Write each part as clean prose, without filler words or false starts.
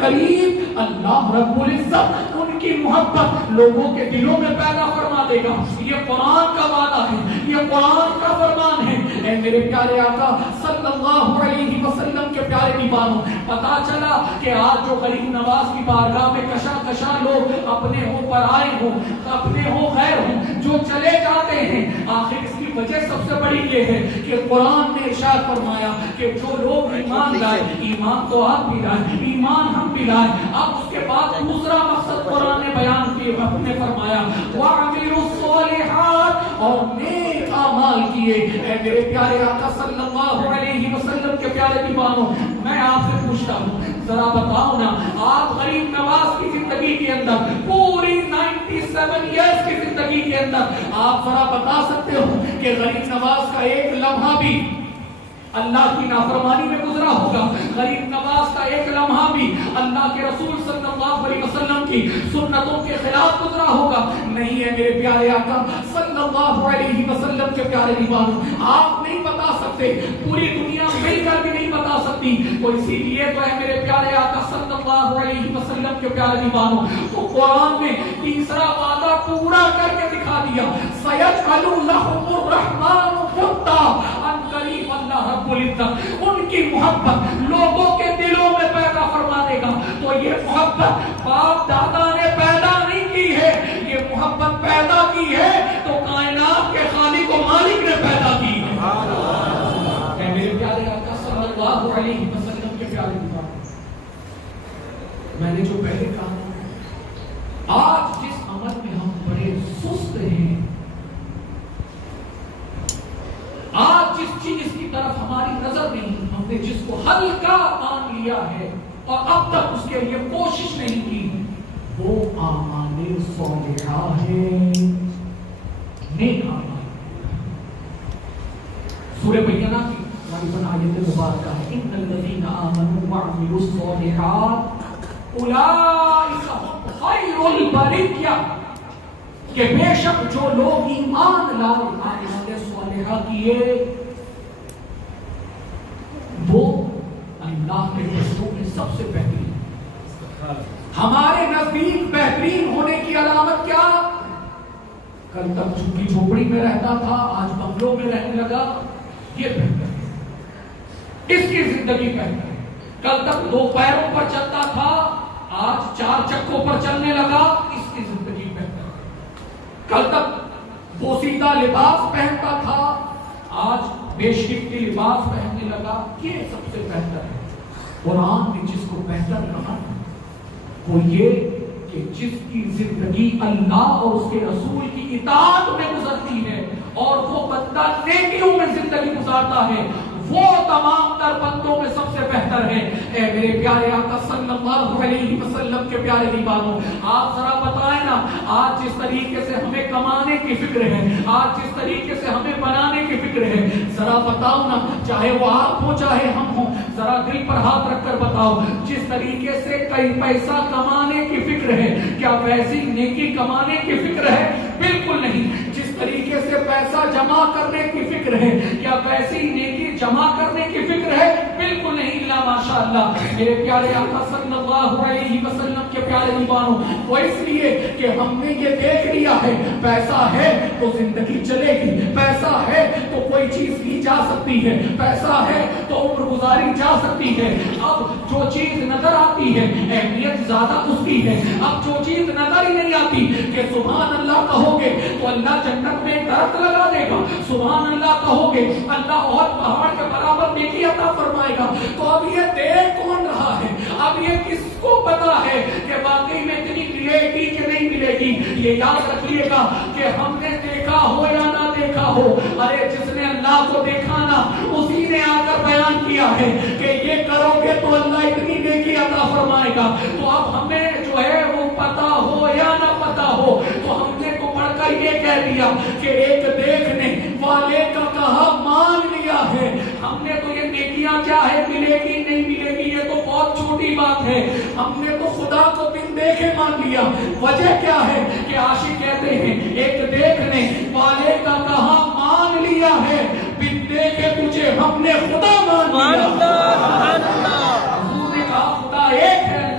قریب اللہ رب العزت ان کی محبت لوگوں کے دلوں میں پیدا فرما دے گا. یہ قرآن کا وعدہ ہے, یہ قرآن کا فرمان ہے. اے میرے پیارے آقا صلی اللہ علیہ وسلم کے پیارے دیوانوں, پتا چلا کہ آج جو غریب نواز کی بارگاہ میں کشا لوگ اپنے ہوں پر آئے ہوں, اپنے ہوں غیر ہوں, جو چلے جاتے ہیں, آخر اس کی وجہ سب سے بڑی یہ ہے کہ قرآن نے ارشاد فرمایا کہ جو لوگ ایمان لائے, ایمان تو آپ بھی لائے, ایمان ہم بھی لائے. اب اس کے بعد دوسرا مقصد قرآن نے بیان کیا, نے فرمایا وَعَمِلُوا الصَّالِحَاتِ, اور نیک اعمال کیے. اے میرے پیارے آقا صلی اللہ علیہ وسلم کے پیارے دیوانوں, میں آپ سے پوچھتا ہوں, ذرا بتاؤ نا, آپ غریب نواز کی زندگی کے اندر, پوری 97 ایئرز کی زندگی کے اندر, آپ ذرا بتا سکتے ہو کہ غریب نواز کا ایک لمحہ بھی اللہ کی نافرمانی میں گزرا ہوگا؟ غریب نواز کا ایک لمحہ بھی اللہ کے رسول صلی اللہ علیہ وسلم کی سنتوں کے خلاف گزرا ہوگا؟ نہیں ہے میرے پیارے آقا صلی اللہ علیہ وسلم کے پیارے دیوانوں, آپ نہیں بتا سکتے, پوری دنیا مل کر بھی نہیں بتا سکتی. تو اسی لیے تو ہے میرے پیارے آقا صلی اللہ علیہ وسلم کے پیارے دیوانوں, تو قرآن نے تیسرا وعدہ پورا کر کے دکھا دیا, سَيَجْعَلُ لَهُمُ الرَّحْمَنُ وُدًّا, ان قریب اللہ رب العزت ان کی محبت لوگوں کے دلوں میں پیدا فرما دے گا. تو یہ محبت باپ دادا نے پیدا نہیں کی ہے, یہ محبت پیدا کی ہے تو کائنات کے خالق و مالک نے پیدا کی ہے. اے میرے پیارے آقا صلی اللہ علیہ وسلم کے پیارے دیوانوں, میں نے جو پہلے کہا, آج جس عمل میں ہم بڑے سست ہیں, آج جس چیز کی طرف ہماری نظر نہیں, ہم نے جس کو ہلکا مان لیا ہے اور اب تک اس کے لیے کوشش نہیں کی, وہ اعمال صالحہ ہے, نیک اعمال. سورہ بینہ کی غالباً آیت مبارکہ ہے, ان الذین آمنوا وعملوا الصالحات اولئک هم خیر البریہ, کہ بے شک جو لوگ ایمان لائے, اعمال صالحہ کیے, وہ اللہ کے رسول میں سب سے بہترین. ہمارے نزدیک بہترین ہونے کی علامت کیا؟ کل تک جھگی جھوپڑی میں رہتا تھا, آج بنگلوں میں رہنے لگا, یہ بہتر ہے, اس کی زندگی بہتر ہے. کل تک 2 پیروں پر چلتا تھا, آج 4 چکوں پر چلنے لگا, اس کی زندگی بہتر ہے. کل تک بوسیدہ لباس پہنتا تھا, آج بے شکلی لباس پہننے لگا, یہ سب سے بہتر ہے. قرآن نے جس کو بہتر کہا وہ یہ کہ جس کی زندگی اللہ اور اس کے رسول کی اطاعت میں گزرتی ہے اور وہ بندہ نیکیوں میں زندگی گزارتا ہے, وہ تمام تر بندوں میں سب سے بہتر ہے. اے میرے پیارے آقا صلی اللہ علیہ وسلم کے پیارے دیوانوں, آپ ذرا بتائیں نا, آج جس طریقے سے ہمیں کمانے کی فکر ہے, آج جس طریقے سے ہمیں بنانے کی فکر ہے, ذرا بتاؤ نا, چاہے وہ آپ ہو چاہے ہم ہوں, ذرا دل پر ہاتھ رکھ کر بتاؤ, جس طریقے سے کئی پیسہ کمانے کی فکر ہے, کیا ویسی نیکی کمانے کی فکر ہے؟ بالکل نہیں. جس طریقے سے پیسہ جمع کرنے کی فکر ہے, کیا ویسی نیکی جمع کرنے کی فکر ہے؟ بالکل نہیں. الا ماشاءاللہ. میرے پیارے آقا صلی اللہ علیہ وسلم کے پیارے دیوانوں, وہ اس لیے کہ ہم نے یہ دیکھ لیا ہے, پیسہ ہے تو زندگی چلے گی, پیسہ ہے تو کوئی چیز کی جا سکتی ہے, پیسہ ہے تو عمر گزاری جا سکتی ہے. اب جو چیز نظر آتی ہے اہمیت زیادہ اس کی ہے, اب جو چیز نظر ہی نہیں آتی کہ سبحان اللہ کہو گے تو اللہ جنت میں درخت لگا دے گا, سبحان اللہ کہو گے اللہ اور پہاڑ کے برابر نیکی عطا فرمائے گا, تو اب یہ دیکھ کون رہا ہے؟ اب یہ کس کو پتا ہے کہ واقعی میں اتنی ملے گی کہ نہیں ملے گی؟ یہ یاد رکھیے گا کہ ہم نے دیکھا ہو یا نہ دیکھا ہو, ارے جس نے اللہ کو دیکھا نا اسی نے آ کر بیان کیا ہے کہ یہ کرو گے تو اللہ اتنی نیکی عطا فرمائے گا. تو اب ہمیں جو ہے وہ پتا ہو یا نہ پتا ہو, تو ہم نے تو پڑھ کر یہ کہہ دیا کہ ایک دیکھنے والے کا کہا مان لیا ہے. ہم نے تو یہ نیکیاں کیا ہے ملے گی نہیں ملے گی یہ تو بہت چھوٹی بات ہے, ہم نے تو خدا کو بن دیکھے مان لیا. وجہ کیا ہے کہ عاشق کہتے ہیں ایک دیکھنے والے کا کہا مان لیا ہے, بن دیکھے تجھے ہم نے خدا مان لیا. حضور نے کہا خدا ایک ہے,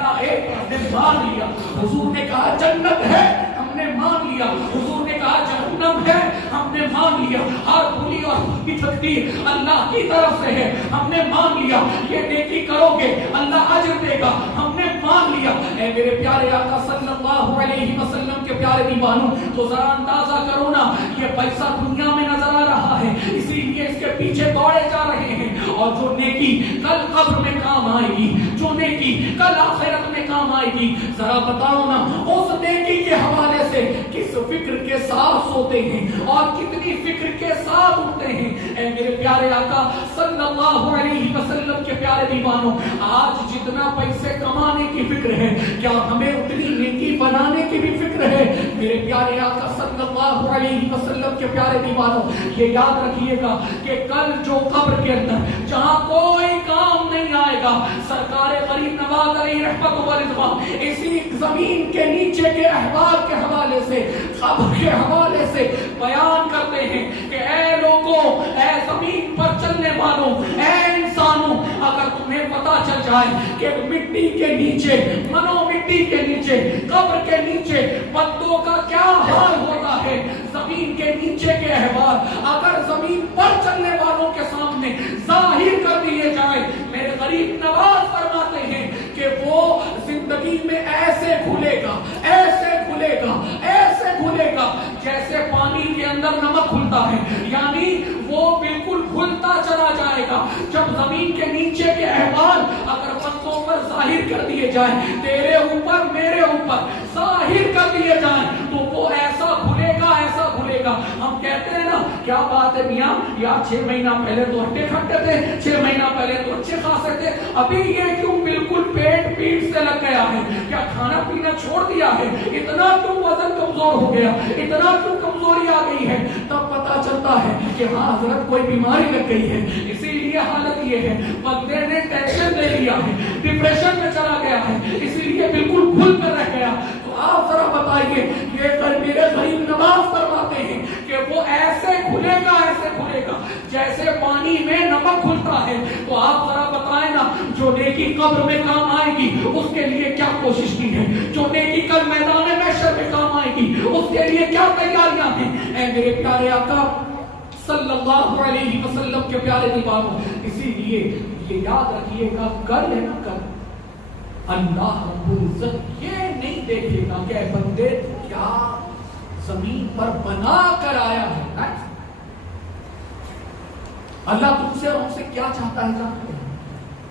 حضور نے کہا جنت ہے، ہم نے مان لیا۔ حضور نے کہا جہنم ہے، ہم نے مان لیا۔ ہر بھولی اور کی تقدیر اللہ کی طرف سے ہے، ہم نے مان لیا۔ یہ نیکی کرو گے اللہ اجر دے گا، ہم نے مان لیا۔ اے میرے پیارے آقا صلی اللہ علیہ وسلم کے پیارے دیوانوں، تو ذرا اندازہ کرو نا، یہ پیسہ دنیا میں نظر آ رہا ہے، اسی لیے اس کے پیچھے دوڑے جا رہے ہیں۔ اور جو نیکی کل قبر میں کام آئے گی، جو نیکی کل آخرت میں کام آئے گی، ذرا بتاؤ نا اس نیکی کے حوالے سے کس فکر کے ساتھ سوتے ہیں اور کتنی فکر کے ساتھ اٹھتے ہیں۔ اے میرے پیارے آقا صلی اللہ علیہ وسلم کے پیارے دیوانوں، آج جتنا پیسے کمانے کی فکر ہے، کیا ہمیں اتنی نیکی بنانے کی بھی فکر ہے؟ میرے پیارے آقا صلی اللہ علیہ وسلم کے پیارے دیوانوں، یہ یاد رکھیے گا کہ کل جو قبر کے اندر جہاں کوئی کام نہیں آئے گا، سرکار غریب نواز علیہ رحمت و رضوان اسی زمین کے نیچے کے احوال کے حوالے سے، قبر کے حوالے سے بیان کرتے ہیں کہ اے لوگوں، اے زمین پر چلنے والوں، اے انسانوں، اگر تمہیں پتا چل جائے کہ مٹی کے نیچے، منو مٹی کے نیچے، قبر کے نیچے بندوں کا کیا حال ہوتا ہے، زمین کے نیچے کے احوال اگر زمین پر چلنے والوں کے سامنے ظاہر کر دیے جائے، میرے غریب نواز فرماتے ہیں کہ وہ زندگی میں ایسے کھلے گا، ایسے کھلے گا، ایسے کھلے گا جیسے پانی کے اندر نمک کھلتا ہے، یعنی وہ بالکل کھلتا چلا جائے گا۔ جب زمین کے نیچے کے احوال اگر بندوں پر ظاہر کر دیے جائیں، تیرے اوپر میرے اوپر ظاہر کر دیے جائیں، تو وہ ایسا کھلے گا، ایسا کھلے گا۔ ہم کہتے ہیں نا کیا بات ہے میاں، یار 6 مہینہ پہلے تو ہٹے کھٹے تھے، 6 مہینہ پہلے تو اچھے خاصے تھے، ابھی یہ کیوں بالکل پیٹ پیٹ سے لگ گیا ہے؟ کیا کھانا پینا چھوڑ دیا ہے؟ اتنا کیوں وزن کمزور ہو گیا؟ اتنا کیوں کمزوری آ گئی ہے؟ تب پتا چلتا ہے کہ ہاں حضرت کوئی بیماری لگ گئی ہے۔ اسی لیے حالت یہ ہے، بندے نے ٹینشن لے لیا ہے، ڈپریشن میں چلا گیا ہے، اسی لیے بالکل کھل کر رہ گیا۔ تو آپ ذرا بتائیے، یہ میرے غریب نواز فرماتے ہیں کہ وہ ایسے کھلے گا، ایسے کھلے گا جیسے پانی میں نمک کھلتا ہے۔ تو آپ ذرا بتائیں نا، جو نیکی قبر میں کام آئے گی اس کے لیے کیا کوشش کی ہے؟ جو نیکی کل میدان محشر میں کام آئے گی اس کے لیے کیا تیاریاں ہیں؟ اے میرے پیارے آقا صلی اللہ علیہ وسلم کے پیارے دیوانوں، اسی لیے یہ یاد رکھیے گا، کل ہے نا، کل اللہ رب العزت یہ نہیں دیکھے گا کہ اے بندے کیا زمین پر بنا کر آیا ہے۔ اللہ تم سے اور ہم سے کیا چاہتا ہے جانتے ہیں؟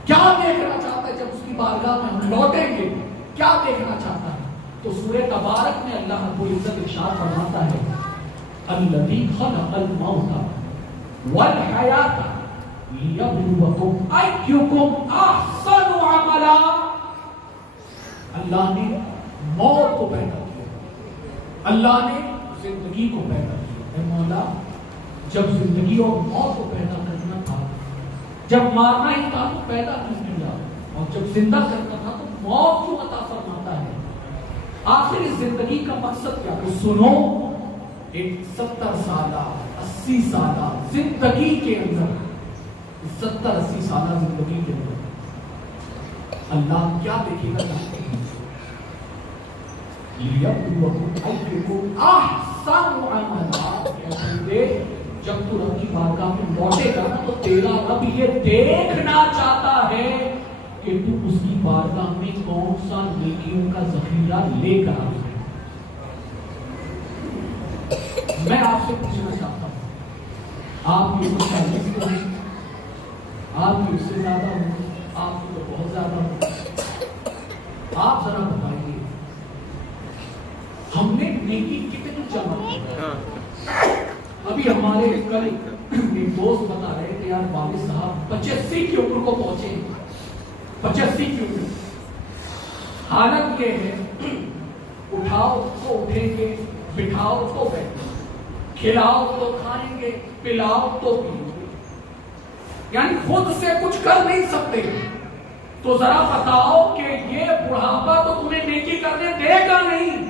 کیا دیکھنا چاہتا ہے جب اس کی بارگاہ میں ہم لوٹیں گے؟ کیا دیکھنا چاہتا ہے؟ تو سورہ تبارک میں اللہ رب العزت ارشاد فرماتا ہے، الذی خلق الموت والحیات لیبلوکم ایکم احسن عملا۔ اللہ نے موت کو پیدا کیا، اللہ نے زندگی کو پیدا کیا۔ اے مولا، جب زندگی اور موت کو پیدا کرنا تھا، جب مارنا ہی تھا تو پیدا کیوں کیا، اور جب زندہ کرنا تھا تو موت کیوں عطا فرماتا ہے؟ آخر اس زندگی کا مقصد کیا؟ کہ سنو، ایک 70 سالہ 80 سالہ زندگی کے اندر، 70-80 سالہ زندگی کے اندر اللہ کیا دیکھے گا چاہتے ہیں؟ لیبلوکم ایکم احسن عملا۔ جب تو رب کی بارگاہ میں لوٹے گا تو تیرا رب یہ دیکھنا چاہتا ہے کہ تو اس کی بارگاہ میں کون سا نیکیوں کا ذخیرہ لے کر آ ہے۔ میں آپ سے پوچھنا چاہتا ہوں، آپ کی تو 40 ہیں، آپ کی اس سے زیادہ ہوں، آپ کی تو بہت زیادہ ہوں، آپ ذرا بتائیے ہم نے نیکی کتنی جمع کی؟ ابھی ہمارے کل ایک دوست بتا رہے کہ یار والد صاحب 85 کی عمر کو پہنچے، 85 کی عمر۔ حالت یہ ہے، اٹھاؤ تو اٹھیں گے، بٹھاؤ تو بیٹھیں گے، کھلاؤ تو کھائیں گے، پلاؤ تو پیئیں گے، یعنی خود سے کچھ کر نہیں سکتے۔ تو ذرا بتاؤ کہ یہ بڑھاپا تو تمہیں نیکی کرنے دے گا نہیں،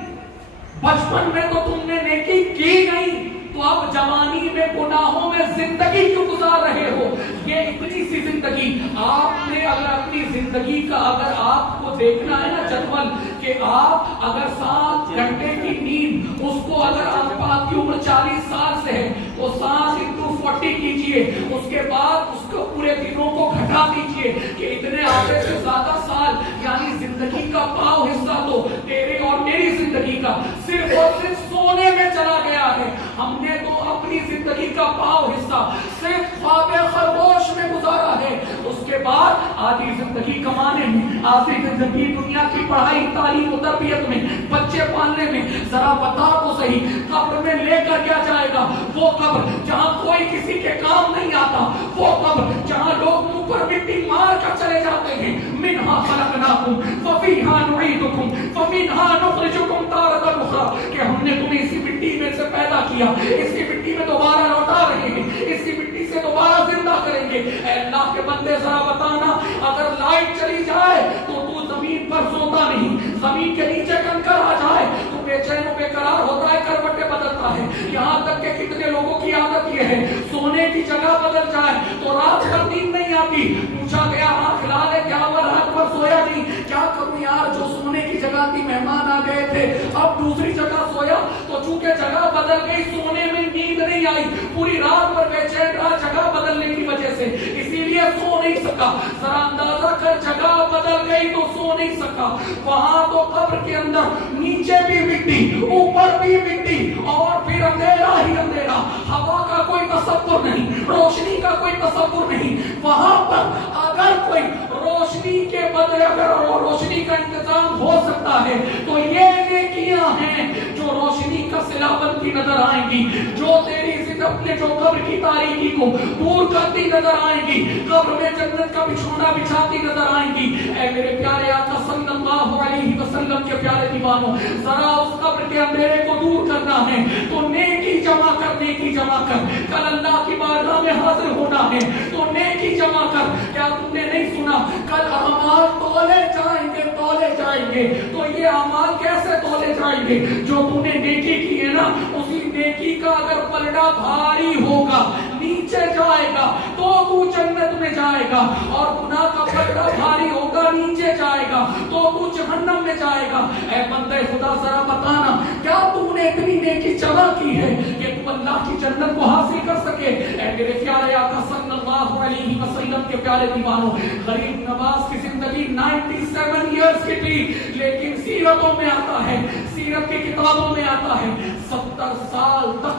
بچپن میں تو تم نے نیکی کی نہیں، تو اب جوانی میں گناہوں میں زندگی کیوں گزار رہے ہو؟ یہ اتنی سی زندگی آپ نے اگر اپنی زندگی کا اگر آپ کو دیکھنا ہے نا جدول کہ آپ اگر 7 گھنٹے کی نیند اس کو اگر آپ کی عمر 40 سال سے ہے تو 7 into 40 کیجئے، اس کے بعد اس کو پورے دنوں کو گھٹا دیجئے کہ اتنے آدھے سے زیادہ سال یعنی زندگی کا پاؤ حصہ تو تیرے اور میری زندگی کا صرف اور صرف سونے میں چلا گیا ہے۔ ہم نے تو اپنی زندگی کا پاؤ حصہ صرف خواب خرگوش میں گزارا ہے، اس کے بعد آدھی زندگی کمانے میں، آدھی زندگی دنیا کی پڑھائی تعلیم و تربیت میں، بچے پالنے میں۔ ذرا بتا تو صحیح قبر میں لے کر کیا جائے گا؟ وہ قبر جہاں کوئی کسی کے کام نہیں آتا، وہ قبر جہاں لوگ اوپر مٹی مار کر چلے جاتے ہیں۔ منہا خلقناکم وفیہا نعیدکم ومنہا نخرجکم تارۃ اخری، کہ ہم نے تمہیں اسی مٹی میں سے پیدا کیا، اسی مٹی میں دوبارہ لوٹا رہے ہیں، اسی مٹی سے دوبارہ زندہ کریں گے۔ اے اللہ کے بندے ذرا بتانا، اگر لائٹ چلی جائے تو زمین پر سوتا نہیں، زمین کے نیچے کنکر آ جائے تو بے چین و بے قرار ہوتا ہے، کروٹیں بدلتا ہے۔ یہاں تک کہ کتنے لوگوں کی عادت یہ ہے سونے کی جگہ بدل جائے تو رات بھر نیند نہیں آتی۔ پوچھا گیا آنکھ لال ہے کیا ہوا رات بھر سویا نہیں؟ کیا کروں یار، جو سونے کی جگہ تھی مہمان آ گئے تھے، اب دوسری جگہ سویا تو چونکہ جگہ بدل گئی سونے میں نیند نہیں آئی، پوری رات بھر بے چین رہا جگہ بدلنے کی وجہ سے، اسی لیے سو نہیں سکا۔ ذرا اندازہ کر جگہ بدل گئی تو سو نہیں سکا۔ وہاں تو قبر کے اندر نیچے بھی مٹی، اوپر بھی مٹی، اور پھر اندھیرا ہی اندھیرا، ہوا کا کوئی تصور نہیں، روشنی کا کوئی تصور نہیں۔ وہاں پر اگر کوئی روشنی کے بدلے اگر روشنی کا انتظام ہو سکتا ہے تو یہ نیکیاں ہیں جو روشنی کا صلہ بنتی نظر آئیں گی، جو تیری اپنے جو قبر کی تاریکی کو دور کرتی نظر آئیں گی، قبر میں جنت کا بچھونا بچھاتی نظر آئیں گی۔ اے میرے پیارے آقا صلی اللہ علیہ وسلم کے پیارے دیوانوں، ذرا اس قبر کے اندھیرے کو دور کرنا ہے تو نیکی جمع کر، نیکی جمع کر، کل اللہ کی بارگاہ میں حاضر ہونا ہے تو نیکی جمع کر۔ کیا تم نے نہیں سنا کل اعمال تولے جائیں گے، تولے جائیں گے؟ تو یہ اعمال کیسے تولے جائیں گے؟ جو تم نے نیکی کی ہے نا، اسی نیکی کا اگر پلڑا بھاری ہوگا نیچے جائے گا تو تو جنت میں جائے گا، اور گناہ کا پلڑا بھاری ہوگا نیچے جائے گا تو تو جہنم میں جائے گا۔ اے بندے خدا ذرا بتانا، کیا تم نے اتنی نیکی جمع کی ہے کہ تم اللہ کی جنت کو حاصل کر سکے؟ اے میرے پیارے آقا صلی اللہ علیہ وسلم کے پیارے دیوانوں، غریب نواز کی زندگی 97 ایئرز کی تھی، لیکن سیرتوں میں آتا ہے، سیرت کی کتابوں میں آتا ہے 70 سال تک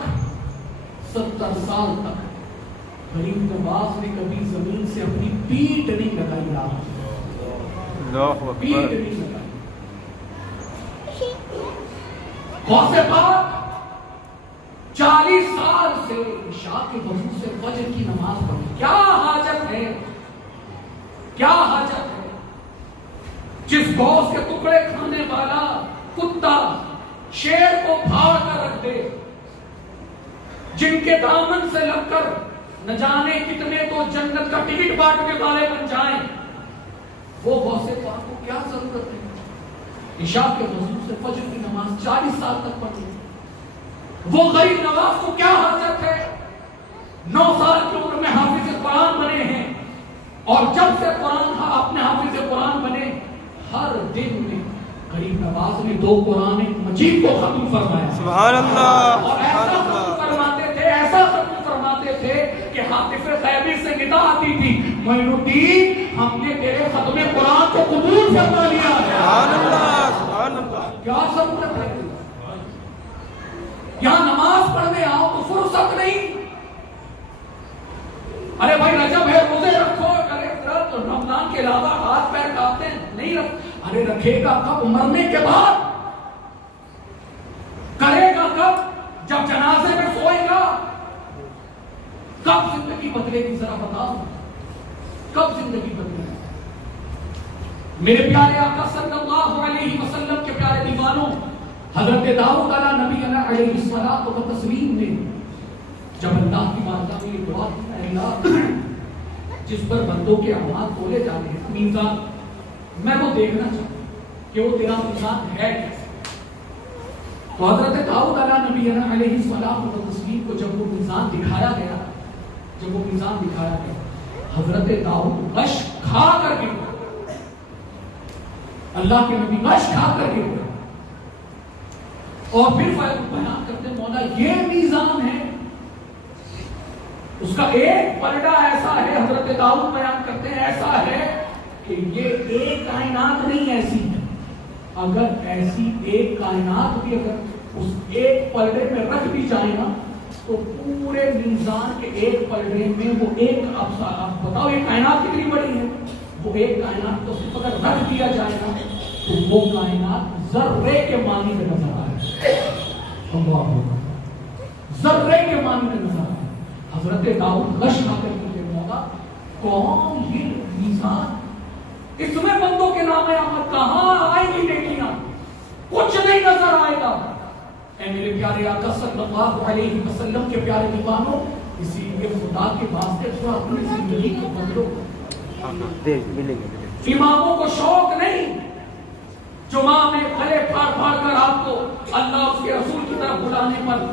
غریب نواز نے کبھی زمین سے اپنی پیٹ نہیں لگائی، پیٹ نہیں لگائی۔ غوث پاک 40 سال سے عشاء کے وضو سے فجر کی نماز پڑھی، کیا حاجت ہے، کیا حاجت ہے؟ جس گوشت کے ٹکڑے کھانے والا کتا شیر کو پھاڑ کر رکھ دے، جن کے دامن سے لگ کر نہ جانے کتنے تو جنت کا ٹکٹ بانٹنے والے بن جائیں، وہ غوث پاک کو کیا ضرورت ہے عشاء کے وضو سے فجر کی نماز 40 سال تک پڑھی؟ وہ غریب نواز کو کیا حاجت ہے؟ 9 سال کی عمر میں حافظ قرآن بنے ہیں، اور جب سے قرآن اپنے حافظ قرآن بنے ہر دن میں غریب نواز نے 2 قرآن مجید کو ختم فرمایا۔ سبحان اللہ، اور ایسا ختم فرماتے تھے، ایسا ختم فرماتے تھے کہ حاطف غیبی سے ندا آتی تھی، معین الدین ہم نے تیرے ختم قرآن کو قبول فرما لیا ہے۔ سبحان اللہ، سبحان اللہ، کیا ضرورت ہے؟ یہاں نماز پڑھنے آؤ تو فرصت نہیں، ارے بھائی رجب ہے روزے رکھو، ارے تو رمضان کے علاوہ ہاتھ پیر کاٹتے نہیں رکھ، ارے رکھے گا کب؟ مرنے کے بعد کرے گا کب؟ جب جنازے میں سوئے گا؟ کب زندگی بدلے گی ذرا بتاؤ، کب زندگی بدلے گی؟ میرے پیارے آقا صلی اللہ علیہ وسلم کے پیارے دیوانوں، حضرت داؤد علیہ الصلوۃ والتسلیم نے جب اللہ کی بارگاہ میں یہ دعا کی، اے اللہ جس پر بندوں کے اعمال تولے جانے ہیں، میزان میں وہ دیکھنا چاہتا ہوں کہ وہ تیرا میزان ہے کیسے، تو حضرت داؤد علیہ السلام کو جب وہ میزان دکھایا گیا، حضرت داؤد غش کھا کر گر گئے، اللہ کے نبی غش کھا کر گر گئے، اور پھر بیان کرتے مولا یہ میزان ہے، اس کا ایک پلڑا ایسا ہے، حضرت داؤد بیان کرتے ہیں ایسا ہے کہ یہ ایک کائنات نہیں ایسی ہے، اگر ایسی ایک کائنات بھی اگر اس ایک پلڑے میں رکھ دی جائے نا تو پورے میزان کے ایک پلڑے میں وہ ایک، آپ بتاؤ یہ کائنات کتنی بڑی ہے، وہ ایک کائنات کو صرف اگر رکھ دیا جائے نا تو وہ کائنات ذرے کے معنی میں نظر آئے، ذرے کے معنی میں نظر آئے۔ حضرت داؤد غش کھا کر کے مولا کون یہ میزان، اس میں بندوں کے نام احمد کہاں آئیں گی نیکیاں، کچھ نہیں نظر آئے گا۔ اے میرے پیارے آقا صلی اللہ علیہ وسلم کے پیارے دیوانوں، اسی لیے خدا کے واسطے تھوڑا اپنی زندگی کو بدلو۔ اماموں کو شوق نہیں جمعہ میں کھڑے پھاڑ پھاڑ کر آپ کو اللہ اس کے رسول کی طرف بلانے پر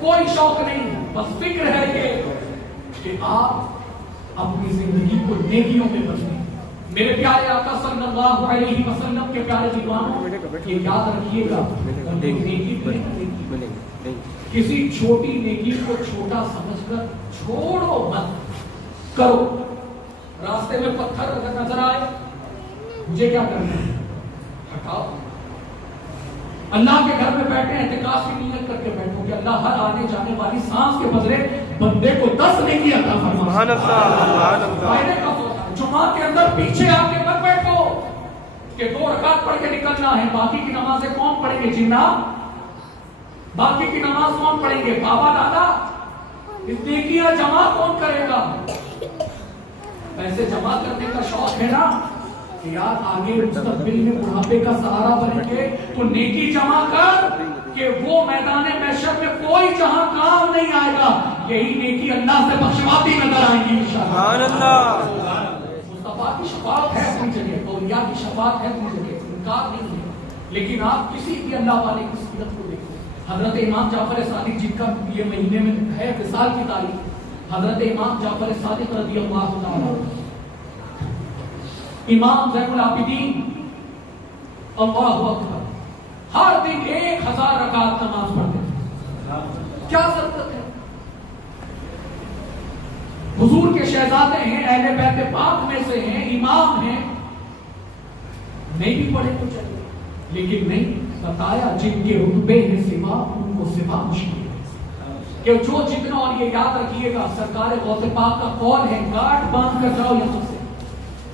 کوئی شوق نہیں، بس فکر ہے یہ کہ آپ اپنی زندگی کو نیکیوں میں بدلیں۔ میرے پیارے آقا صلی اللہ علیہ وسلم کے پیارے دیوانوں، یہ یاد رکھیے گا، کسی چھوٹی نیکی کو چھوٹا سمجھ کر چھوڑو مت، کرو۔ راستے میں پتھر اگر نظر آئے مجھے کیا کرنا ہے، ہٹاؤ۔ اللہ کے گھر میں بیٹھے اعتکاف کی نیت کر کے بیٹھو کہ اللہ ہر آنے جانے والی سانس کے بدلے بندے کو 10 نیکی عطا فرما۔ سبحان اللہ، فائدے کا ہوتا ہے۔ جمعہ کے اندر پیچھے آ کے مت بیٹھو کہ 2 رکعت پڑھ کے نکلنا ہے، باقی کی نمازیں کون پڑھیں گے جناب، باقی کی نماز کون پڑھیں گے بابا دادا، اس نیکیاں جمع کون کرے گا؟ پیسے جمع کرنے کا شوق ہے نا کہ یار آگے مستقبل میں بڑھاپے کا سہارا بنیں گے تو نیکی جمع کر کہ وہ میدان محشر میں کوئی جہاں کام نہیں آئے گا، یہی نیکی اللہ سے بخشواتی نظر آئے گی انشاءاللہ۔ مصطفیٰ کی شفاعت ہے اپنی جگہ، اولیاء کی شفاعت ہے اپنی جگہ، انکار نہیں ہے، لیکن آپ کسی بھی اللہ والے کی سیرت کو دیکھیں۔ حضرت امام جعفر صادق جن کا یہ مہینے میں ہے وصال کی تاریخ، حضرت امام جعفر صادق رضی اللہ تعالیٰ، امام زین العابدین، اللہ اکبر، ہر دن 1000 رکعت نماز پڑھتے تھے۔ کیا ضرورت ہے؟ حضور کے شہزادے ہیں، اہل بیت پاک میں سے ہیں، امام ہیں، نہیں بھی پڑھے تو چلے، لیکن نہیں بتایا جن کے رتبے ہیں سوا ان کو سوا مشکل ہے کہ جو جتنا، اور یہ یاد رکھیے گا سرکار غوث پاک کا قول ہے، گاٹھ باندھ کر جاؤ یہاں سے۔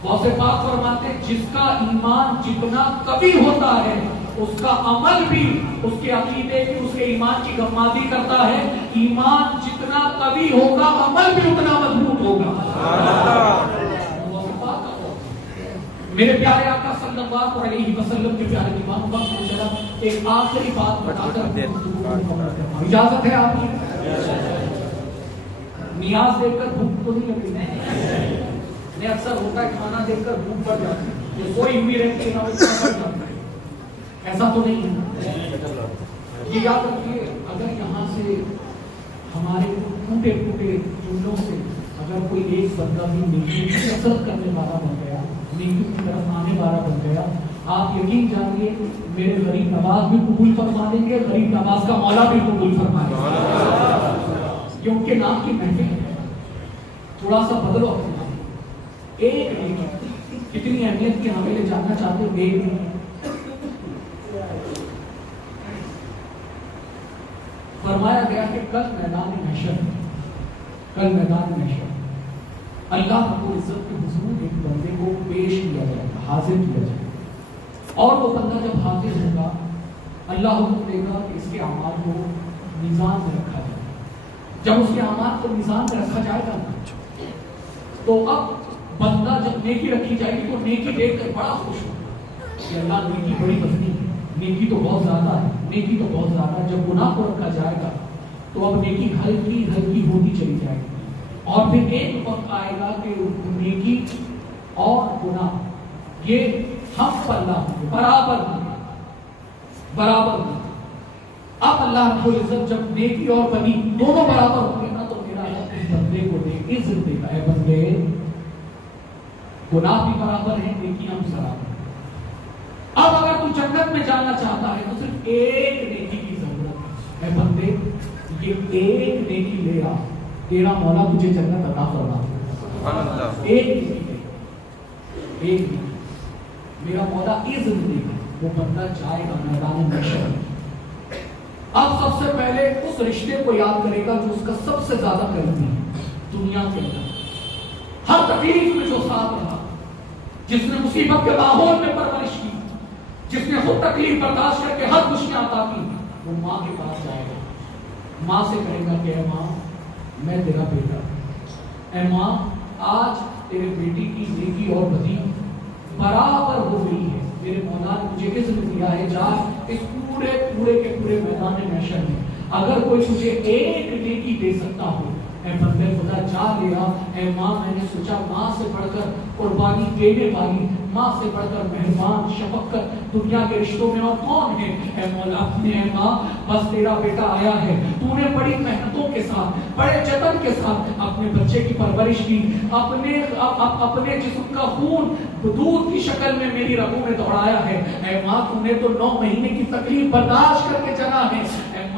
غوث پاک فرماتے ہیں جس کا ایمان جتنا قوی ہوتا ہے اس کا عمل بھی اس کے عقیدے کی، اس کے ایمان کی غمازی کرتا ہے، ایمان جتنا قوی ہوگا عمل بھی اتنا مضبوط ہوگا۔ میرے پیارے آقا صلی اللہ علیہ وسلم کے پیارے دیوان وقت میں چلا ایک آخری بات بتا کر اجازت ہے آپ کی؟ نیاز دیکھ کر بھوک تو نہیں لگی؟ نہیں، اکثر ہوتا ہے کھانا دیکھ کر بھوک بڑھ جاتی ہے، کوئی امید رہتی ہے نہ، ایسا تو نہیں ہے۔ یہ یاد رکھیے اگر یہاں سے ہمارے ٹوٹے ٹوٹے جملوں سے اگر کوئی ایک بندہ بھی نیکی کی کثرت کرنے والا بن گیا، نیکی کی طرف آنے والا بن گیا، آپ یقین جانیے میرے غریب نواز بھی قبول فرما دیں گے، غریب نواز کا مولا بھی قبول فرما دیں گے، یہ ان کے نام کی محفل ہے۔ تھوڑا سا بدلو اپنے نام، ایک نیکی کتنی اہمیت کی ہمیں لے جاننا چاہتے ہو، ایک نیکی فرمایا گیا کہ کل میدان محشر، کل میدان محشر اللہ رب العزت کے حضور ایک بندے کو پیش کیا جائے گا، حاضر کیا جائے گا، اور وہ بندہ جب حاضر ہوگا اللہ حکم دے گا کہ اس کے اعمال کو میزان میں رکھا جائے۔ جب اس کے اعمال کو میزان میں رکھا جائے گا تو اب بندہ جب نیکی رکھی جائے گی تو نیکی دیکھ کر بڑا خوش ہوگا کہ اللہ نیکی بڑی وزنی ہے، نیکی تو بہت زیادہ ہے، نیکی تو بہت زیادہ ہے۔ جب گناہ کو رکھا جائے گا تو اب نیکی ہلکی ہلکی ہوتی چلی جائے گی، اور پھر ایک وقت آئے گا کہ نیکی اور گناہ یہ ہم پلہ ہوں گے، برابر ہوں گے، برابر ہوں گے۔ اللہ رب العزت جب نیکی اور بدی دونوں برابر ہوں گے نا تو میرا رب اس بندے کو عزت دے گا. اے بندے گناہ بھی برابر ہیں, نیکیاں بھی برابر ہیں. اب اگر تو جنت میں جانا چاہتا ہے تو صرف ایک نیکی کی ضرورت ہے. اے بندے یہ ایک نیکی لے آ, تیرا مولا تجھے جنت عطا فرما دے. ایک نیکی, ایک نیکی میرا مولا عزت دے گا, وہ بندہ جائے گا میدان محشر میں. اب سب سے پہلے اس رشتے کو یاد کرے گا جو اس کا سب سے زیادہ قریبی ہے دنیا کے اندر. ہر تکلیف میں جو ساتھ رہا, جس نے مصیبت کے ماحول میں پرورش کی, جس نے خود تکلیف برداشت کر کے ہر خوشیاں عطا کی, وہ ماں کے پاس جائے گا. ماں سے کہے گا کہ اے ماں میں تیرا بیٹا, اے ماں آج تیرے بیٹی کی نیکی اور بدی برابر ہو گئی ہے. میرے مولا نے مجھے عزت دیا ہے, جا اس پورے کے پورے میدان محشر میں اگر کوئی تجھے ایک نیکی دے سکتا ہو, اے بندے خدا جا لیا. اے ماں میں نے سوچا ماں سے بڑھ کر قربانی دینے والی, ماں سے بڑھ کر مہربان شفقت دنیا کے رشتوں میں اور کون ہے. اے مولا اپنے اے ماں بس تیرا بیٹا آیا ہے, تو نے بڑی محنتوں کے ساتھ بڑے جتن کے ساتھ اپنے بچے کی پرورش کی, اپنے جسم کا خون دودھ کی شکل میں میری رگوں میں دوڑایا ہے. اے ماں تو نے تو 9 مہینے کی تکلیف برداشت کر کے جنا ہے.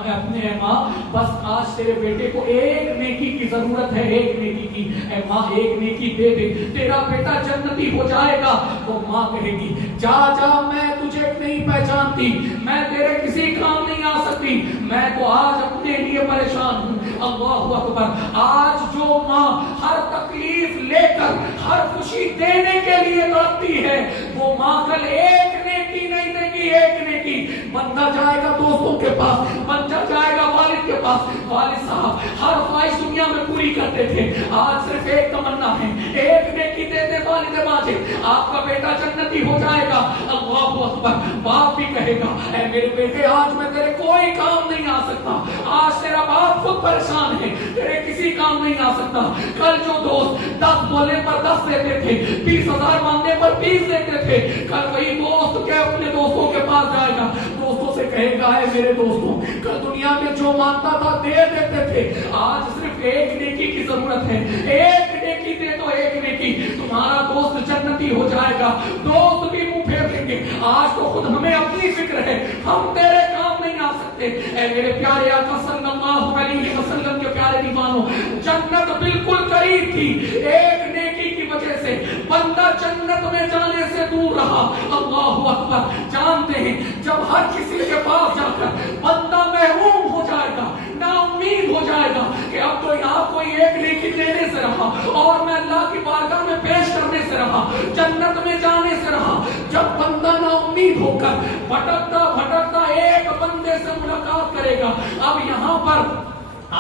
اپنے اے ماں بس آج تیرے بیٹے کو ایک نیکی کی ضرورت ہے, ایک نیکی کی. اے ماں ایک نیکی دے دے, تیرا بیٹا جنتی ہو جائے گا. تو ماں کہے گی جا جا, میں تجھے نہیں پہچانتی, میں تیرے کسی کام نہیں آ سکتی, میں تو آج اپنے لیے پریشان ہوں. اللہ اکبر. آج جو ماں ہر تکلیف لے کر ہر خوشی دینے کے لیے لڑتی ہے, وہ ماں کل ایک نیکی نہیں دے گی, ایک نیکی. بندہ جائے گا دوستوں کے پاس, بندہ جائے گا والد کے پاس, والد صاحب ہر خواہش دنیا میں پوری کرتے تھے, آج صرف ایک تمنا ہے, ایک نیکی دے دے والد ماجد, آپ کا بیٹا جنتی ہو جائے گا. اللہ اکبر. باپ بھی کہے گا اے میرے بیٹے آج میں تیرے کوئی کام نہیں آ سکتا, آج تیرا باپ خود پریشان ہے, تیرے کسی کام نہیں آ سکتا. کل جو دوست 10 بولنے پر 10 دیتے تھے, 20,000 مانگنے پر 20 دیتے تھے, کل وہی دوست کے اپنے دوستوں کے پاس جائے گا, دوستوں سے کہے گا اے میرے دوستوں کل دنیا میں جو مانگتا تھا دے دیتے تھے, آج صرف ایک نیکی کی ضرورت ہے, ایک نیکی دے دو, ایک نیکی. تمہارا دوست جنتی ہو جائے گا. دوست بھی منہ پھیر دیں گے, آج تو خود ہمیں اپنی فکر ہے, ہم تیرے کام نہیں آ سکتے. اے میرے پیارے آقا صلی اللہ علیہ وسلم کے پیارے دیوانوں, جنت بالکل قریب تھی, ایک نیکی کی وجہ سے بندہ جنت میں جانے سے دور رہا. اللہ اکبر. جانتے ہیں جب ہر کسی کے پاس جا کر بندہ محروم ہو جائے گا, نا امید ہو جائے گا کہ اب تو یہاں کوئی ایک نیکی دینے سے رہا اور میں اللہ کی بارگاہ میں پیش کرنے سے رہا, جنت میں جانے سے رہا, جب بندہ نا امید ہو کر بھٹکتا بھٹکتا ایک بندے سے ملاقات کرے گا. اب یہاں پر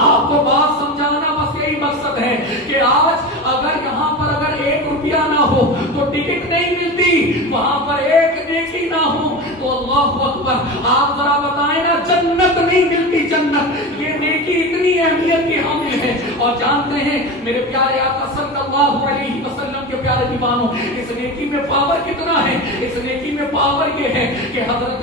آپ کو بات سمجھانا بس یہی مقصد ہے کہ آج اگر یہاں پر اگر 1 روپیہ نہ ہو تو ٹکٹ نہیں ملتی, وہاں پر ایک نیکی نہ ہو تو اللہ اکبر. آپ ذرا بتائیں نا, جنت نہیں ملتی. جنت یہ نیکی اتنی اہمیت کی حامل ہے. اور جانتے ہیں میرے پیارے آقا صلی اللہ علیہ وسلم کے پیارے دیوانوں, اس نیکی میں پاور کتنا ہے. اس نیکی میں پاور یہ ہے کہ حضرت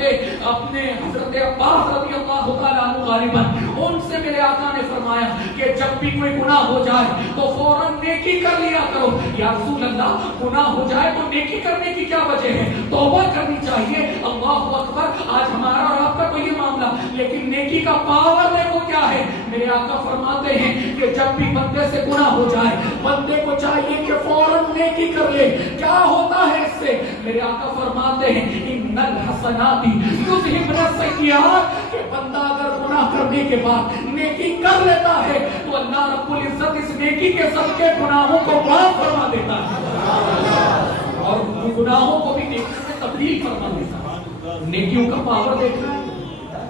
عباس رضی اللہ تعالیٰ عنہ غالباً ان سے میرے آقا نے فرمایا کہ جب بھی کوئی گناہ ہو جائے تو فوراً نیکی کر لیا کرو. یا رسول اللہ گناہ ہو جائے تو نیکی کرنے کی کیا وجہ ہے, توبہ کرنی چاہیے. اللہ اکبر. آج ہمارا اور آپ کا تو یہ معاملہ, لیکن نیکی کا پاور دیکھو کیا ہے. میرے آقا فرماتے ہیں کہ جب بھی بندے سے گناہ ہو جائے بندے کو چاہیے کہ فوراً نیکی کر لے. کیا ہوتا ہے اس سے؟ میرے آقا فرماتے ہیں ان الحسنات یذہبن السیئات, کہ بندہ اگر گناہ کرنے کے بعد نیکی کر لیتا ہے تو اللہ رب العزت اس نیکی کے صدقے گناہوں کو معاف فرما دیتا ہے اور گناہوں کو بھی نیکی میں تبدیل فرما دیتا ہے. نیکیوں کا پاور دیکھنا ہے.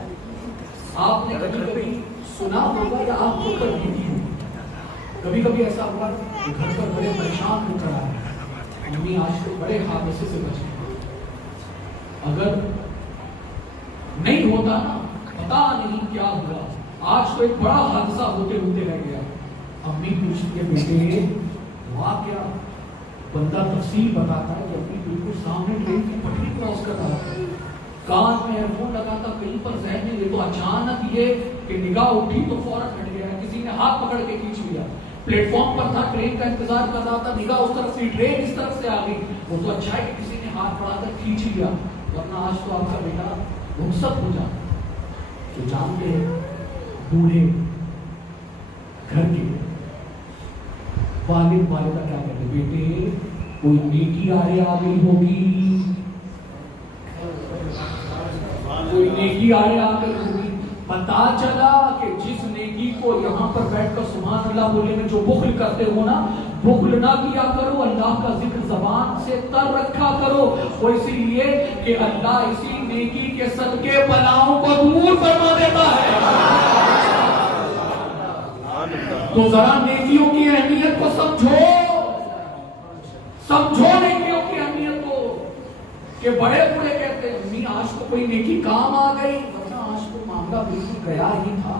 آپ نے کبھی کبھی سنا ہوگا یا آپ کو کبھی بھی کبھی کبھی ایسا ہوا کہ گھر پر بڑے پریشان ہو کر آئے, امی آج تو بڑے حادثے سے بچے, اگر نہیں ہوتا نا پتا نہیں کیا ہوا, آج تو ایک بڑا حادثہ ہوتے ہوتے رہ گیا. امی پوچھتی ہے بیٹے ہوا کیا؟ بندہ تفصیل بتاتا ہے کہ اپنی بالکل سامنے ٹرین کی پٹری کراس کر رہا ہے, کان میں ایئر فون لگاتا, کہیں پر ذہن میں یہ تو اچانک یہ کہ نگاہ اٹھی تو فوراً ہٹ گیا، کسی نے ہاتھ پکڑ کے کھینچ لیا، پلیٹ فارم پر تھا، ٹرین کا انتظار کر رہا تھا، نگاہ اس طرف سے، ٹرین اس طرف سے آ گئی، وہ تو اچھا ہے کہ کسی نے ہاتھ پڑا کر کھینچ لیا، ورنہ آج تو آپ کا بیٹا رخصت ہو جاتا۔ تو جانتے ہیں بوڑھے گھر کے والد والدہ کیا کہتے ہیں، بیٹے کوئی نیکی آرے آ گئی ہوگی، کوئی نیکی آرے آ گئی ہوگی۔ پتا چلا کہ جس نیکی کو یہاں پر بیٹھ کر سبحان اللہ بولے میں جو بخل کرتے ہو نا، بخل نہ کیا کرو، اللہ کا ذکر زبان سے تر رکھا کرو، وہ اسی لیے کہ اللہ اسی نیکی کے صدقے بلاؤں کو دور فرما دیتا ہے۔ تو ذرا نیکیوں کی اہمیت کو سمجھو، سمجھو نیکیوں کی اہمیت کو، کہ بڑے بوڑھے کہتے ہیں امی آج تو کوئی نیکی کام آ گئی، ورنہ آج تو معاملہ بالکل گیا ہی تھا۔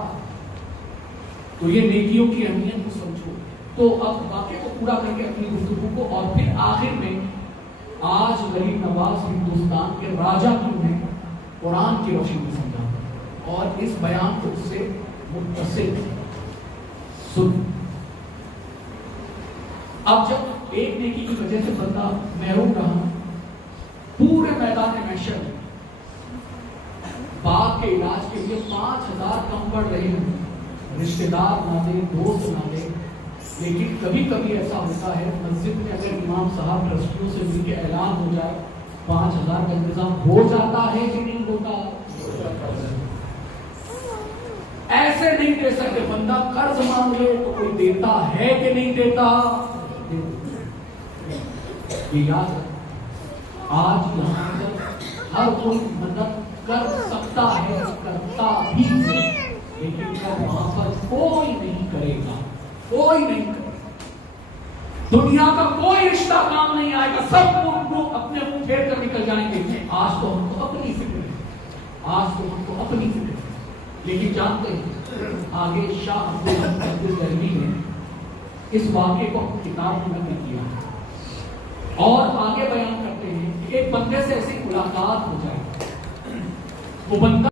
تو یہ نیکیوں کی اہمیت کو سمجھو۔ تو اب واقعے کو پورا کر کے اپنی گفتگو کو، اور پھر آخر میں آج غریب نواز ہندوستان کے راجا کیوں ہیں قرآن کی روشنی میں سمجھا، اور اس بیان کو سے متصل سن۔ اب جب ایک نیکی کی وجہ سے بندہ محروم رہا، پورے میدان محشر میں باغ کے علاج کے لیے 5000 کم پڑ رہے ہیں، رشتہ دار نہ دے، دوست نہ دے، لیکن کبھی کبھی ایسا ہوتا ہے مسجد میں اگر امام صاحب ٹرسٹیوں سے مل کے اعلان ہو جائے 5000 کا انتظام ہو جاتا ہے کہ نہیں ہوتا؟ ایسے نہیں دے سکتے، بندہ قرض مانگے تو کوئی دیتا ہے کہ نہیں دیتا؟ یہ یاد رکھ، آج یہاں پر ہر کوئی مدد کر سکتا ہے، کرتا بھی ہے، لیکن وہاں پر کوئی نہیں کرے گا، کوئی نہیں کرے گا، دنیا کا کوئی رشتہ کام نہیں آئے گا، سب لوگ اپنے منہ پھیر کر نکل جائیں گے۔ آج تو ہم کو اپنی فکر ہے، آج تو ہم کو اپنی فکر ہے، لیکن جانتے ہیں آگے شاہ عبدالحمید دہلوی نے اس واقعے کو کتاب میں نقل کیا اور آگے بیان کرتے ہیں کہ ایک بندے سے ایسی ملاقات ہو جائے، وہ بندہ